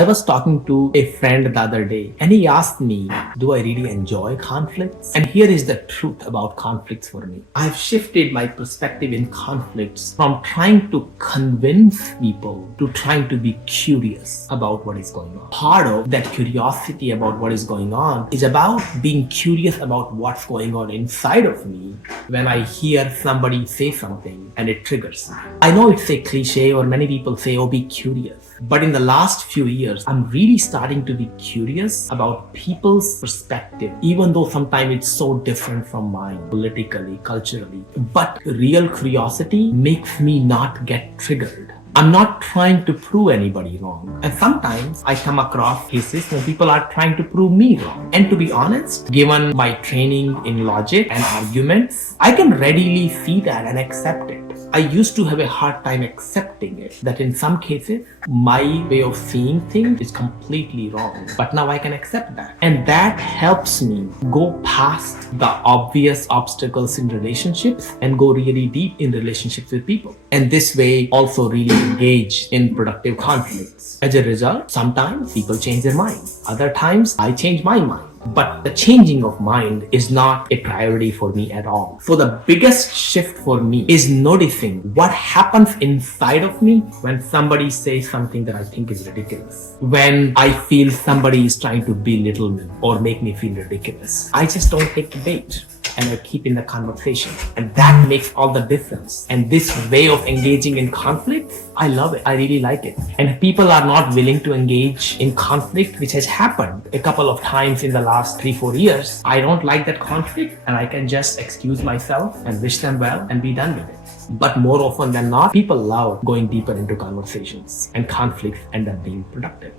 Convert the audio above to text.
I was talking to a friend the other day and he asked me, do I really enjoy conflicts? And here is the truth about conflicts for me. I've shifted my perspective in conflicts from trying to convince people to trying to be curious about what is going on. Part of that curiosity about what is going on is about being curious about what's going on inside of me when I hear somebody say something and it triggers me. I know it's a cliche or many people say, oh, be curious. But in the last few years, I'm really starting to be curious about people's perspective, even though sometimes it's so different from mine, politically, culturally. But real curiosity makes me not get triggered. I'm not trying to prove anybody wrong. And sometimes I come across cases where people are trying to prove me wrong. And to be honest, given my training in logic and arguments, I can readily see that and accept it. I used to have a hard time accepting it, that in some cases, my way of seeing things is completely wrong. But now I can accept that. And that helps me go past the obvious obstacles in relationships and go really deep in relationships with people. And this way also really engage in productive conflicts. As a result, sometimes people change their mind. Other times I change my mind. But the changing of mind is not a priority for me at all. So the biggest shift for me is noticing what happens inside of me when somebody says something that I think is ridiculous. When I feel somebody is trying to belittle me or make me feel ridiculous. I just don't take the bait. And I keep in the conversation. And that makes all the difference. And this way of engaging in conflict, I love it. I really like it. And if people are not willing to engage in conflict, which has happened a couple of times in the last 3-4 years, I don't like that conflict and I can just excuse myself and wish them well and be done with it. But more often than not, people love going deeper into conversations and conflicts end up being productive.